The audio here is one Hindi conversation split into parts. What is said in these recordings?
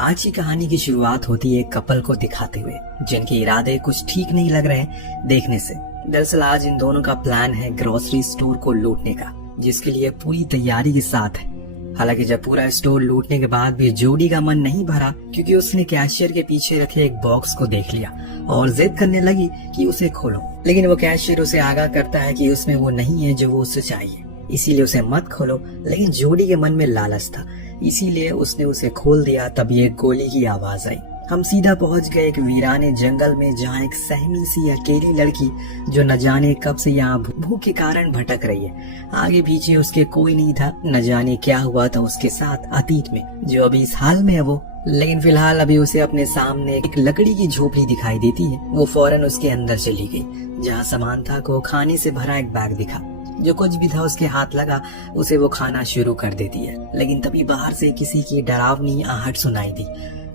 आज की कहानी की शुरुआत होती है एक कपल को दिखाते हुए जिनके इरादे कुछ ठीक नहीं लग रहे देखने से। दरअसल आज इन दोनों का प्लान है ग्रोसरी स्टोर को लूटने का, जिसके लिए पूरी तैयारी के साथ है। हालांकि जब पूरा स्टोर लूटने के बाद भी जोडी का मन नहीं भरा, क्योंकि उसने कैशियर के पीछे रखे एक बॉक्स को देख लिया और जिद करने लगी कि उसे खोलो। लेकिन वो कैशियर उसे आगाह करता है कि उसमें वो नहीं है जो वो उसे चाहिए, इसीलिए उसे मत खोलो। लेकिन जोडी के मन में लालच था, इसीलिए उसने उसे खोल दिया। तभी एक गोली की आवाज आई। हम सीधा पहुंच गए एक वीराने जंगल में, जहाँ एक सहमी सी अकेली लड़की जो न जाने कब से यहाँ भूख के कारण भटक रही है। आगे पीछे उसके कोई नहीं था, न जाने क्या हुआ था उसके साथ अतीत में, जो अभी इस हाल में है वो। लेकिन फिलहाल अभी उसे अपने सामने एक लकड़ी की झोपड़ी दिखाई देती है। वो फौरन उसके अंदर चली गई, जहाँ समांथा को खाने से भरा एक बैग दिखा। जो कुछ भी था उसके हाथ लगा, उसे वो खाना शुरू कर देती है। लेकिन तभी बाहर से किसी की डरावनी आहट सुनाई दी।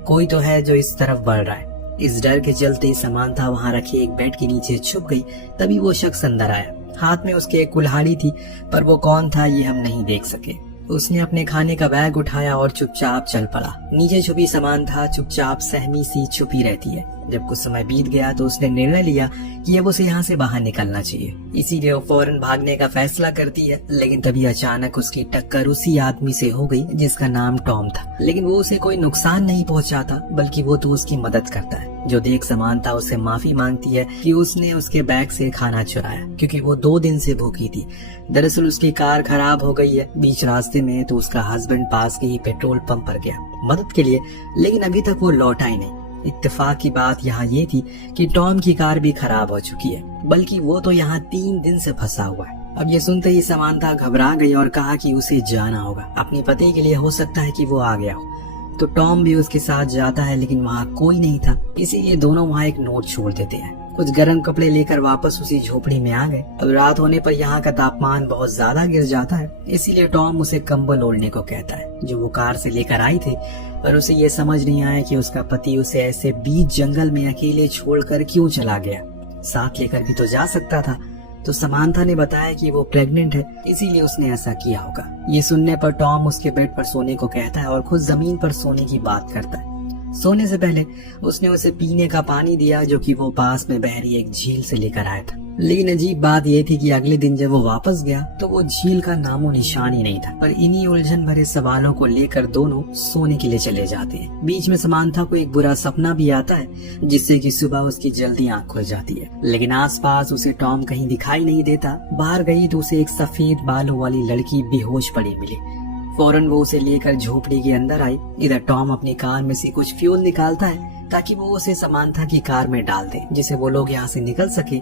कोई तो है जो इस तरफ बढ़ रहा है। इस डर के चलते समांथा वहां रखे एक बेड के नीचे छुप गई। तभी वो शख्स अंदर आया। हाथ में उसके एक कुल्हाड़ी थी, पर वो कौन था ये हम नहीं देख सके। उसने अपने खाने का बैग उठाया और चुपचाप चल पड़ा। नीचे छुपी समांथा चुपचाप सहमी सी छुपी रहती है। जब कुछ समय बीत गया तो उसने निर्णय लिया कि अब उसे यहाँ से बाहर निकलना चाहिए, इसीलिए वो फौरन भागने का फैसला करती है। लेकिन तभी अचानक उसकी टक्कर उसी आदमी से हो गई जिसका नाम टॉम था। लेकिन वो उसे कोई नुकसान नहीं पहुँचाता, बल्कि वो तो उसकी मदद करता है। जो देख समांथा उससे माफी मांगती है कि उसने उसके बैग से खाना चुराया, क्योंकि वो 2 दिन से भूखी थी। दरअसल उसकी कार खराब हो गई है बीच रास्ते में, तो उसका हस्बैंड पास के ही पेट्रोल पंप पर गया मदद के लिए, लेकिन अभी तक वो लौटा ही नहीं। इत्तेफाक की बात यहाँ ये थी कि टॉम की कार भी खराब हो चुकी है, बल्कि वो तो यहाँ 3 दिन से फंसा हुआ है। अब ये सुनते ही समांथा घबरा गई और कहा कि उसे जाना होगा अपनी पति के लिए, हो सकता है कि वो आ गया हो। तो टॉम भी उसके साथ जाता है, लेकिन वहाँ कोई नहीं था, इसीलिए दोनों वहाँ एक नोट छोड़ देते हैं। कुछ गर्म कपड़े लेकर वापस उसी झोपड़ी में आ गए। अब रात होने पर यहाँ का तापमान बहुत ज्यादा गिर जाता है, इसीलिए टॉम उसे कंबल ओढ़ने को कहता है, जो वो कार से लेकर आई थे। पर उसे ये समझ नहीं आया कि उसका पति उसे ऐसे बीच जंगल में अकेले छोड़कर क्यों चला गया। साथ लेकर भी तो जा सकता था। तो समांथा ने बताया कि वो प्रेग्नेंट है, इसीलिए उसने ऐसा किया होगा। ये सुनने पर टॉम उसके बेड पर सोने को कहता है और खुद जमीन पर सोने की बात करता है। सोने से पहले उसने उसे पीने का पानी दिया, जो कि वो पास में बह रही एक झील से लेकर आया था। लेकिन अजीब बात यह थी कि अगले दिन जब वो वापस गया तो वो झील का नामो निशान ही नहीं था। पर इन्हीं उलझन भरे सवालों को लेकर दोनों सोने के लिए चले जाते हैं। बीच में समांथा को एक बुरा सपना भी आता है, जिससे कि सुबह उसकी जल्दी आंख खुल जाती है। लेकिन आसपास उसे टॉम कहीं दिखाई नहीं देता। बाहर गई तो उसे एक सफेद बालों वाली लड़की बेहोश पड़ी मिली। फौरन वो उसे लेकर झोपड़ी के अंदर आई। इधर टॉम अपनी कार में से कुछ फ्यूल निकालता है ताकि वो उसे समांथा की कार में डाल दे, जिससे वो लोग यहाँ से निकल सके।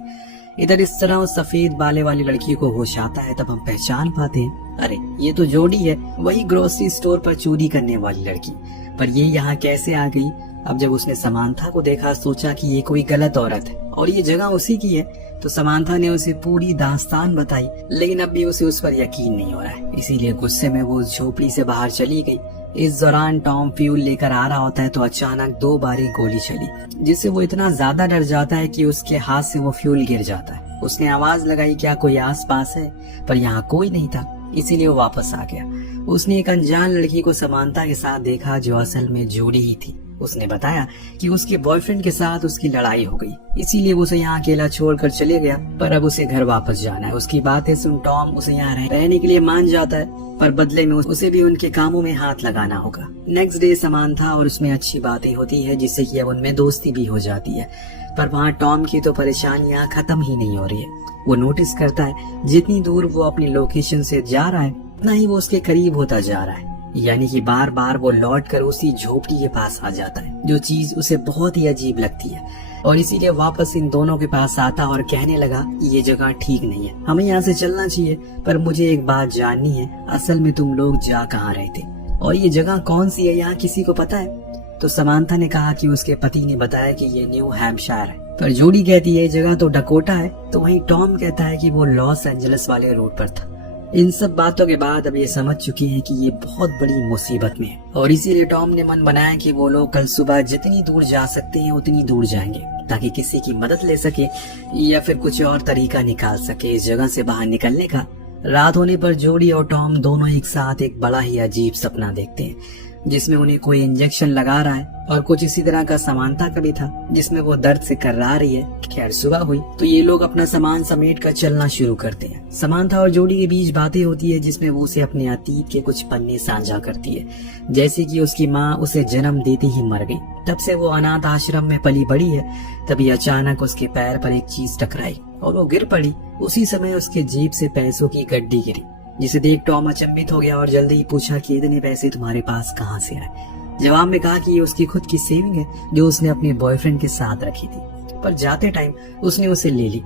इधर इस तरह उस सफेद बाले वाली लड़की को होश आता है। तब हम पहचान पाते हैं, अरे ये तो जोडी है, वही ग्रोसरी स्टोर पर चोरी करने वाली लड़की। पर ये यहाँ कैसे आ गई? अब जब उसने समांथा को देखा, सोचा कि ये कोई गलत औरत है और ये जगह उसी की है। तो समांथा ने उसे पूरी दास्तान बताई, लेकिन अब भी उसे उस पर यकीन नहीं हो रहा है, इसीलिए गुस्से में वो झोपड़ी से बाहर चली गई। इस दौरान टॉम फ्यूल लेकर आ रहा होता है तो अचानक 2 बारी गोली चली, जिससे वो इतना ज्यादा डर जाता है कि उसके हाथ से वो फ्यूल गिर जाता है। उसने आवाज लगाई, क्या कोई आस पास है? पर यहाँ कोई नहीं था, इसीलिए वो वापस आ गया। उसने एक अनजान लड़की को समांथा के साथ देखा, जो असल में जोड़ी ही थी। उसने बताया कि उसके बॉयफ्रेंड के साथ उसकी लड़ाई हो गई, इसीलिए वो उसे यहाँ अकेला छोड़कर चले गया। पर अब उसे घर वापस जाना है। उसकी बातें सुन टॉम उसे यहाँ रहने के लिए मान जाता है, पर बदले में उसे भी उनके कामों में हाथ लगाना होगा। नेक्स्ट डे समांथा और उसमें अच्छी बातें होती है, जिससे कि अब उनमें दोस्ती भी हो जाती है। पर वहाँ टॉम की तो परेशानियाँ खत्म ही नहीं हो रही है। वो नोटिस करता है जितनी दूर वो अपनी लोकेशन से जा रहा है, उतना ही वो उसके करीब होता जा रहा है। यानी कि बार बार वो लौट कर उसी झोपड़ी के पास आ जाता है, जो चीज उसे बहुत ही अजीब लगती है। और इसीलिए वापस इन दोनों के पास आता और कहने लगा, ये जगह ठीक नहीं है, हमें यहाँ से चलना चाहिए। पर मुझे एक बात जाननी है, असल में तुम लोग जा कहाँ रहे थे और ये जगह कौन सी है, यहाँ किसी को पता है? तो समांथा ने कहा कि उसके पति ने बताया कि ये न्यू हैम्पशायर है। पर जोडी कहती है ये जगह तो डकोटा है। तो वहीं टॉम कहता है कि वो लॉस एंजलिस वाले रोड पर था। इन सब बातों के बाद अब ये समझ चुकी हैं कि ये बहुत बड़ी मुसीबत में है, और इसीलिए टॉम ने मन बनाया कि वो लोग कल सुबह जितनी दूर जा सकते हैं उतनी दूर जाएंगे, ताकि किसी की मदद ले सके या फिर कुछ और तरीका निकाल सके इस जगह से बाहर निकलने का। रात होने पर जोडी और टॉम दोनों एक साथ एक बड़ा ही अजीब सपना देखते हैं। जिसमें उन्हें कोई इंजेक्शन लगा रहा है, और कुछ इसी तरह का समानता का भी था जिसमें वो दर्द से कर्रा रही है। खैर सुबह हुई तो ये लोग अपना सामान समेट कर चलना शुरू करते हैं। समानता और जोडी के बीच बातें होती है जिसमें वो उसे अपने अतीत के कुछ पन्ने साझा करती है, जैसे कि उसकी माँ उसे जन्म देते ही मर गई, तब से वो अनाथ आश्रम में पली बड़ी है। तभी अचानक उसके पैर पर एक चीज टकराई और वो गिर पड़ी। उसी समय उसके जेब से पैसों की गड्डी गिरी, जिसे देख टॉम अचंभित हो गया और जल्दी ही पूछा कि इतने पैसे तुम्हारे पास कहाँ से आए। जवाब में कहा कि ये उसकी खुद की सेविंग है जो उसने अपने बॉयफ्रेंड के साथ रखी थी, पर जाते टाइम उसने उसे ले ली।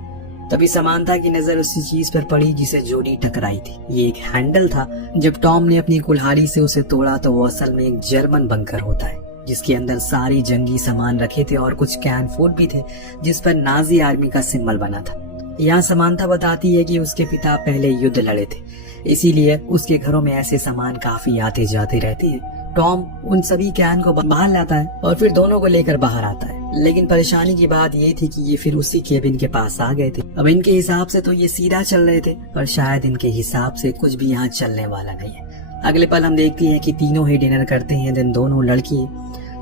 तभी समानता की नजर उसी चीज पर पड़ी जिसे जोडी टकराई थी। ये एक हैंडल था। जब टॉम ने अपनी कुल्हाड़ी से उसे तोड़ा तो वो असल में एक जर्मन बंकर होता है, जिसके अंदर सारी जंगी सामान रखे थे और कुछ कैन फूड भी थे जिस पर नाजी आर्मी का सिंबल बना था। यहाँ समानता बताती है कि उसके पिता पहले युद्ध लड़े थे, इसीलिए उसके घरों में ऐसे सामान काफी आते जाते रहते हैं। टॉम उन सभी कैन को बाहर लाता है और फिर दोनों को लेकर बाहर आता है, लेकिन परेशानी की बात ये थी कि ये फिर उसी केबिन के पास आ गए थे। अब इनके हिसाब से तो ये सीधा चल रहे थे, पर शायद इनके हिसाब से कुछ भी यहाँ चलने वाला नहीं है। अगले पल हम देखते हैं कि तीनों ही डिनर करते हैं। दिन दोनों लड़की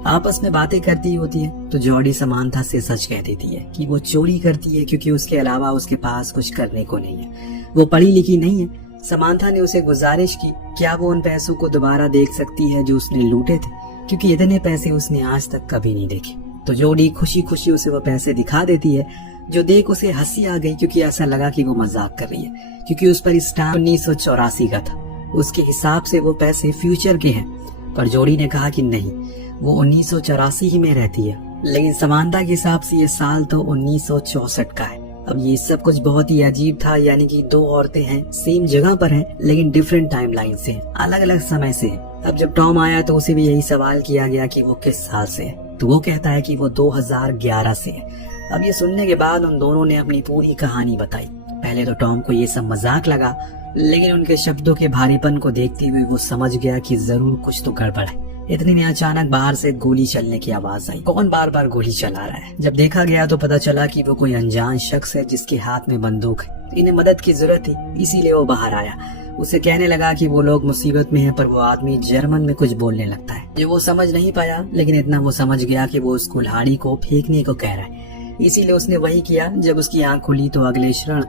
आपस में बातें करती होती है तो जॉडी समानता से सच कह देती है कि वो चोरी करती है क्योंकि उसके अलावा उसके पास कुछ करने को नहीं है, वो पढ़ी लिखी नहीं है। समानता ने उसे गुजारिश की क्या वो उन पैसों को दोबारा देख सकती है जो उसने लूटे थे, क्योंकि इतने पैसे उसने आज तक कभी नहीं देखे। तो जॉडी खुशी खुशी उसे वो पैसे दिखा देती है, जो देख उसे हंसी आ गई क्योंकि ऐसा लगा कि वो मजाक कर रही है, क्योंकि उस पर स्टाम्प 1984 का था। उसके हिसाब से वो पैसे फ्यूचर के हैं, पर जॉडी ने कहा कि नहीं, वो 1984 ही में रहती है, लेकिन समानता के हिसाब से ये साल तो 1964 का है। अब ये सब कुछ बहुत ही अजीब था, यानी कि दो औरतें हैं, सेम जगह पर हैं, लेकिन डिफरेंट टाइमलाइन से हैं, अलग अलग समय से हैं। अब जब टॉम आया तो उसे भी यही सवाल किया गया कि वो किस साल से है, तो वो कहता है कि वो 2011 से है। अब ये सुनने के बाद उन दोनों ने अपनी पूरी कहानी बताई। पहले तो टॉम को ये सब मजाक लगा, लेकिन उनके शब्दों के भारीपन को देखते हुए वो समझ गया कि जरूर कुछ तो गड़बड़ है। इतने में अचानक बाहर से गोली चलने की आवाज आई। कौन बार बार गोली चला रहा है? जब देखा गया तो पता चला कि वो कोई अनजान शख्स है जिसके हाथ में बंदूक है। इन्हें मदद की जरूरत थी, इसीलिए वो बाहर आया। उसे कहने लगा कि वो लोग मुसीबत में हैं, पर वो आदमी जर्मन में कुछ बोलने लगता है जो वो समझ नहीं पाया, लेकिन इतना वो समझ गया कि वो उस कुल्हाड़ी को फेंकने को कह रहा है। इसीलिए उसने वही किया। जब उसकी आंख खुली तो अगले क्षण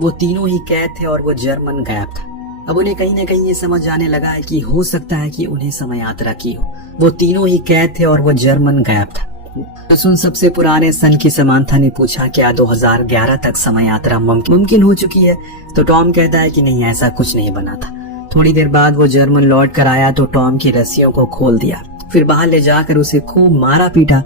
वो तीनों ही कैद थे और वो जर्मन गायब था। अब उन्हें कहीं न कहीं ये समझ आने लगा है कि हो सकता है कि उन्हें समय यात्रा की हो। वो तीनों ही कैद थे और वो जर्मन गायब था। तो सुन सबसे पुराने सन की समानता ने पूछा क्या 2011 तक समय यात्रा मुमकिन हो चुकी है? तो टॉम कहता है कि नहीं, ऐसा कुछ नहीं बना था। थोड़ी देर बाद वो जर्मन लौट कर आया तो टॉम की रस्सियों को खोल दिया, फिर बाहर ले जाकर उसे खूब मारा पीटा।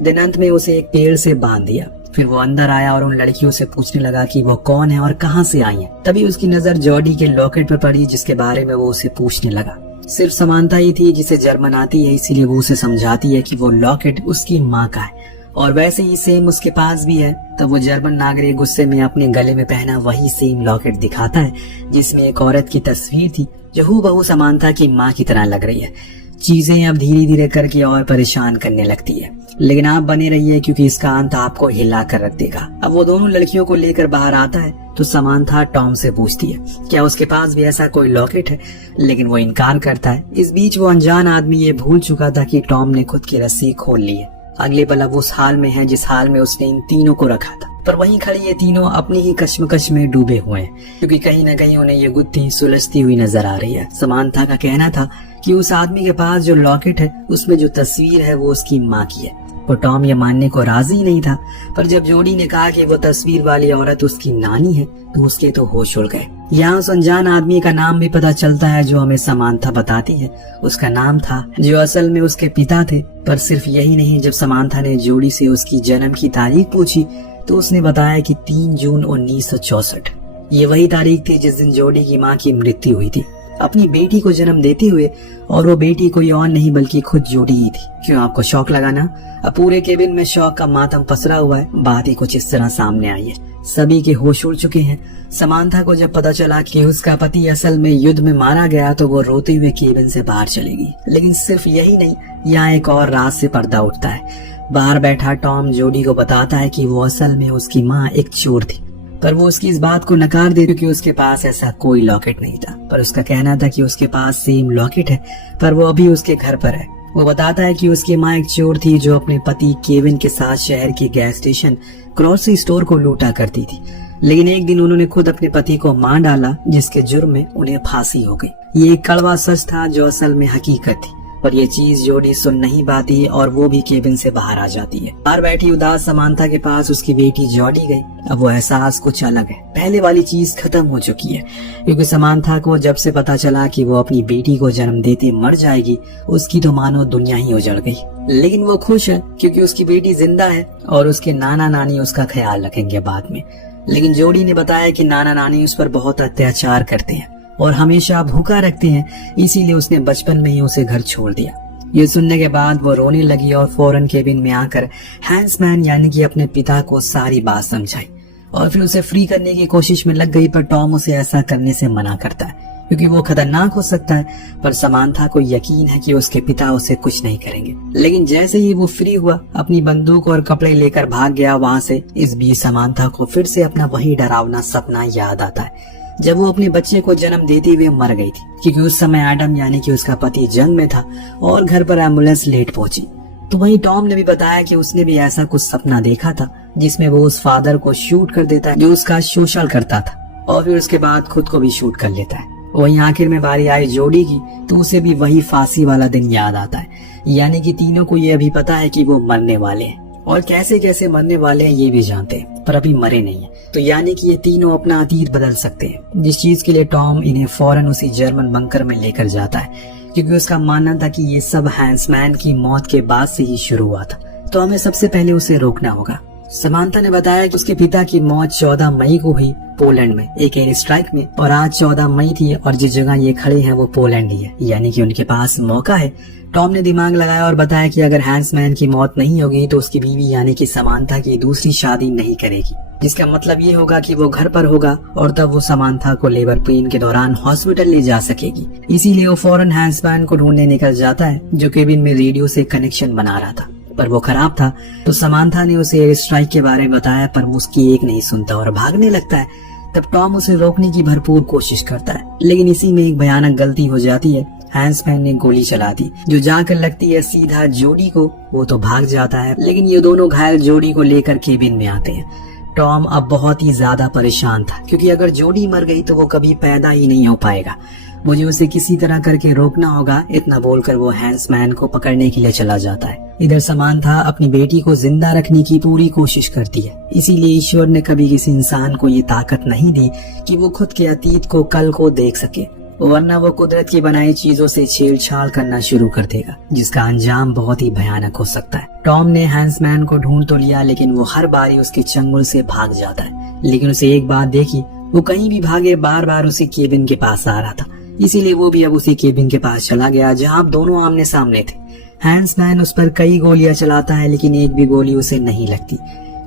दिन अंत में उसे एक पेड़ से बांध दिया। फिर वो अंदर आया और उन लड़कियों से पूछने लगा कि वो कौन है और कहाँ से आई है। तभी उसकी नजर जॉडी के लॉकेट पर पड़ी, जिसके बारे में वो उसे पूछने लगा। सिर्फ समानता ही थी जिसे जर्मन आती है, इसीलिए वो उसे समझाती है कि वो लॉकेट उसकी माँ का है और वैसे ही सेम उसके पास भी है। तब वो जर्मन नागरिक गुस्से में अपने गले में पहना वही सेम लॉकेट दिखाता है जिसमें एक औरत की तस्वीर थी जो हूबहू समानता की माँ की तरह लग रही है। चीजें अब धीरे धीरे करके और परेशान करने लगती है, लेकिन आप बने रहिए क्योंकि इसका अंत आपको हिला कर रख देगा। अब वो दोनों लड़कियों को लेकर बाहर आता है तो समानता टॉम से पूछती है क्या उसके पास भी ऐसा कोई लॉकेट है, लेकिन वो इनकार करता है। इस बीच वो अनजान आदमी ये भूल चुका था कि टॉम ने खुद की रस्सी खोल ली है। अगले पल अब उस हाल में है जिस हाल में उसने इन तीनों को रखा था, पर वहीं खड़ी ये तीनों अपनी ही कश्मकश में डूबे हुए हैं, क्योंकि कहीं न कहीं उन्हें ये गुत्थी सुलझती हुई नजर आ रही है। समानता का कहना था कि उस आदमी के पास जो लॉकेट है उसमें जो तस्वीर है वो उसकी माँ की है। और टॉम ये मानने को राजी नहीं था, पर जब जोडी ने कहा कि वो तस्वीर वाली औरत उसकी नानी है तो उसके तो होश उड़ गए। यहाँ उस अनजान आदमी का नाम भी पता चलता है जो हमें समानता बताती है। उसका नाम था जो असल में उसके पिता थे। पर सिर्फ यही नहीं, जब समानता ने जोडी से उसकी जन्म की तारीख पूछी तो उसने बताया कि 3 जून 1964 ये वही तारीख थी जिस दिन जोडी की माँ की मृत्यु हुई थी, अपनी बेटी को जन्म देते हुए। और वो बेटी कोई और नहीं बल्कि खुद जोडी ही थी। क्यों, आपको शौक लगा ना? अब पूरे केबिन में शौक का मातम पसरा हुआ है। बात ही कुछ इस तरह सामने आई है, सभी के होश उड़ चुके हैं। समानता को जब पता चला कि उसका पति असल में युद्ध में मारा गया तो वो रोते हुए केबिन से बाहर चलेगी। लेकिन सिर्फ यही नहीं, यहाँ एक और राज से पर्दा उठता है। बाहर बैठा टॉम जोडी को बताता है कि वो असल में उसकी माँ एक चोर थी। पर वो उसकी इस बात को नकार दे क्योंकि उसके पास ऐसा कोई लॉकेट नहीं था। पर उसका कहना था कि उसके पास सेम लॉकेट है, पर वो अभी उसके घर पर है। वो बताता है कि उसकी माँ एक चोर थी जो अपने पति केविन के साथ शहर के गैस स्टेशन ग्रोसरी स्टोर को लूटा करती थी, लेकिन एक दिन उन्होंने खुद अपने पति को मार डाला, जिसके जुर्म में उन्हें फांसी हो गई। ये एक कड़वा सच था जो असल में हकीकत थी, पर ये चीज जोडी सुन नहीं पाती और वो भी केबिन से बाहर आ जाती है। बाहर बैठी उदास समांथा के पास उसकी बेटी जॉडी गई। अब वो एहसास कुछ अलग है, पहले वाली चीज खत्म हो चुकी है, क्योंकि समांथा को जब से पता चला कि वो अपनी बेटी को जन्म देते मर जाएगी, उसकी तो मानो दुनिया ही उजड़ गई। लेकिन वो खुश है क्योंकि उसकी बेटी जिंदा है और उसके नाना नानी उसका ख्याल रखेंगे बाद में। लेकिन जोडी ने बताया कि नाना नानी उस पर बहुत अत्याचार करते हैं और हमेशा भूखा रखते हैं, इसीलिए उसने बचपन में ही उसे घर छोड़ दिया। ये सुनने के बाद वो रोने लगी और फौरन केबिन में आकर हैंसमैन यानी कि अपने पिता को सारी बात समझाई और फिर उसे फ्री करने की कोशिश में लग गई। पर टॉम उसे ऐसा करने से मना करता है क्योंकि वो खतरनाक हो सकता है, पर समांथा को यकीन है कि उसके पिता उसे कुछ नहीं करेंगे। लेकिन जैसे ही वो फ्री हुआ, अपनी बंदूक और कपड़े लेकर भाग गया वहाँ से। इस बीच समांथा को फिर से अपना वही डरावना सपना याद आता है जब वो अपने बच्चे को जन्म देते हुए मर गई थी, क्योंकि उस समय एडम यानी कि उसका पति जंग में था और घर पर एम्बुलेंस लेट पहुंची। तो वहीं टॉम ने भी बताया कि उसने भी ऐसा कुछ सपना देखा था जिसमें वो उस फादर को शूट कर देता है जो उसका शोषण करता था और फिर उसके बाद खुद को भी शूट कर लेता है। वहीं आखिर में बारी आई जोडी की, तो उसे भी वही फांसी वाला दिन याद आता है, यानी कि तीनों को ये अभी पता है कि वो मरने वाले हैं और कैसे कैसे मरने वाले हैं ये भी जानते हैं, पर अभी मरे नहीं है। तो यानी कि ये तीनों अपना अतीत बदल सकते हैं, जिस चीज के लिए टॉम इन्हें फौरन उसी जर्मन बंकर में लेकर जाता है, क्योंकि उसका मानना था कि ये सब हैंसमैन की मौत के बाद से ही शुरू हुआ था। तो हमें सबसे पहले उसे रोकना होगा। समांथा ने बताया कि उसके पिता की मौत 14 मई को हुई पोलैंड में एक एयर स्ट्राइक में, और आज 14 मई थी और जिस जगह ये खड़े हैं वो पोलैंड ही है, यानी कि उनके पास मौका है। टॉम ने दिमाग लगाया और बताया कि अगर हैंसमैन की मौत नहीं होगी तो उसकी बीवी यानी कि समांथा की दूसरी शादी नहीं करेगी, जिसका मतलब ये होगा कि वो घर पर होगा और तब वो समांथा को लेबर पेन के दौरान हॉस्पिटल ले जा सकेगी। इसीलिए वो फौरन हैंसमैन को ढूंढने निकल जाता है जो केबिन में रेडियो से कनेक्शन बना रहा था, पर वो खराब था। तो समांथा ने उसे एयर स्ट्राइक के बारे में बताया, पर वो उसकी एक नहीं सुनता और भागने लगता है। तब टॉम उसे रोकने की भरपूर कोशिश करता है, लेकिन इसी में एक भयानक गलती हो जाती है। हैंसमैन ने गोली चला दी जो जाकर लगती है सीधा जोडी को। वो तो भाग जाता है, लेकिन ये दोनों घायल जोडी को लेकर केबिन में आते हैं। टॉम अब बहुत ही ज्यादा परेशान था क्योंकि अगर जोडी मर गई तो वो कभी पैदा ही नहीं हो पाएगा। मुझे उसे किसी तरह करके रोकना होगा, इतना बोलकर वो हैंसमैन को पकड़ने के लिए चला जाता है। इधर समांथा अपनी बेटी को जिंदा रखने की पूरी कोशिश करती है, इसीलिए ईश्वर ने कभी किसी इंसान को ये ताकत नहीं दी कि वो खुद के अतीत को कल को देख सके, वरना वो कुदरत की बनाई चीजों से छेड़छाड़ करना शुरू कर देगा, जिसका अंजाम बहुत ही भयानक हो सकता है। टॉम ने हैंसमैन को ढूंढ तो लिया, लेकिन वो हर बारी उसके चंगुल से भाग जाता है। लेकिन उसे एक बात देखी, वो कहीं भी भागे बार बार उसी केबिन के पास आ रहा था, इसीलिए वो भी अब उसी केबिन के पास चला गया जहाँ अब दोनों आमने सामने थे। हैंसमैन उस पर कई गोलियां चलाता है, लेकिन एक भी गोली उसे नहीं लगती,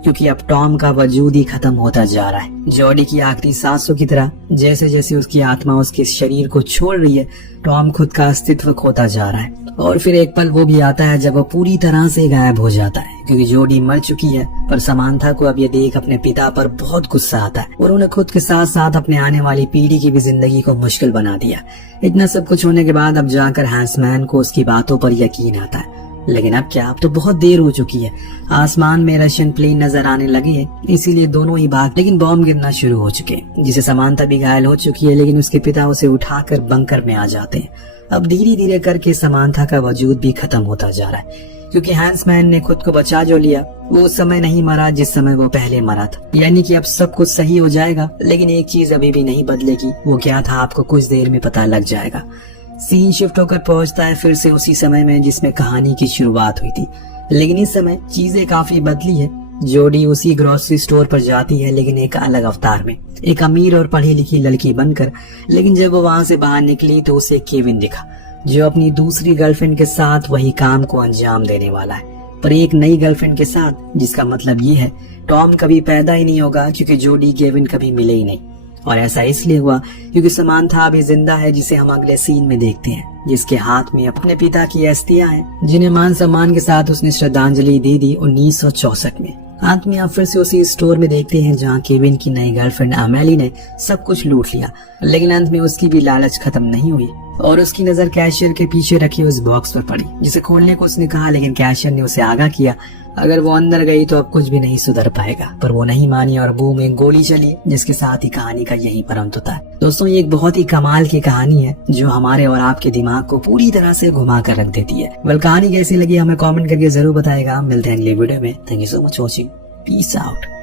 क्योंकि अब टॉम का वजूद ही खत्म होता जा रहा है। जॉडी की आखिरी सांसों की तरह जैसे जैसे उसकी आत्मा उसके शरीर को छोड़ रही है, टॉम खुद का अस्तित्व खोता जा रहा है। और फिर एक पल वो भी आता है जब वो पूरी तरह से गायब हो जाता है, क्योंकि जॉडी मर चुकी है। पर समांथा को अब ये देख अपने पिता पर बहुत गुस्सा आता है और उन्होंने खुद के साथ साथ अपने आने वाली पीढ़ी की भी जिंदगी को मुश्किल बना दिया। इतना सब कुछ होने के बाद अब जाकर हैंसमैन को उसकी बातों पर यकीन आता है, लेकिन अब क्या, अब तो बहुत देर हो चुकी है। आसमान में रशियन प्लेन नजर आने लगे हैं, इसीलिए दोनों ही भाग, लेकिन बॉम्ब गिरना शुरू हो चुके हैं, जिसे समांथा भी घायल हो चुकी है। लेकिन उसके पिता उसे उठाकर बंकर में आ जाते हैं। अब धीरे धीरे करके समांथा का वजूद भी खत्म होता जा रहा है, क्योंकि हैंसमैन ने खुद को बचा जो लिया, वो उस समय नहीं मरा जिस समय वो पहले मरा था। यानी कि अब सब कुछ सही हो जाएगा, लेकिन एक चीज अभी भी नहीं बदलेगी। वो क्या था आपको कुछ देर में पता लग जाएगा। सीन शिफ्ट होकर पहुंचता है फिर से उसी समय में जिसमें कहानी की शुरुआत हुई थी, लेकिन इस समय चीजें काफी बदली है। जोडी उसी ग्रोसरी स्टोर पर जाती है, लेकिन एक अलग अवतार में, एक अमीर और पढ़ी लिखी लड़की बनकर। लेकिन जब वो वहां से बाहर निकली तो उसे केविन दिखा, जो अपनी दूसरी गर्लफ्रेंड के साथ वही काम को अंजाम देने वाला है, पर एक नई गर्लफ्रेंड के साथ, जिसका मतलब ये है टॉम कभी पैदा ही नहीं होगा, क्योंकि जोडी केविन कभी मिले ही नहीं। और ऐसा इसलिए हुआ क्योंकि समांथा अभी जिंदा है, जिसे हम अगले सीन में देखते हैं। जिसके हाथ में अपने पिता की अस्थियां हैं, जिन्हें मान सम्मान के साथ उसने श्रद्धांजलि दे दी 1964 में। अंत में आप फिर से उसी स्टोर में देखते हैं जहां केविन की नई गर्लफ्रेंड अमेली ने सब कुछ लूट लिया, लेकिन अंत में उसकी भी लालच खत्म नहीं हुई और उसकी नजर कैशियर के पीछे रखे उस बॉक्स पर पड़ी, जिसे खोलने को उसने कहा, लेकिन कैशियर ने उसे आगाह किया अगर वो अंदर गई तो अब कुछ भी नहीं सुधर पाएगा। पर वो नहीं मानी और बूम एक गोली चली, जिसके साथ ही कहानी का यही पर अंत होता है। दोस्तों, ये एक बहुत ही कमाल की कहानी है जो हमारे और आपके दिमाग को पूरी तरह से घुमा कर रख देती है। वेल, कहानी कैसी लगी हमें कमेंट करके जरूर बताएगा। मिलते हैं अगले वीडियो में। Thank you so much watching. Peace out.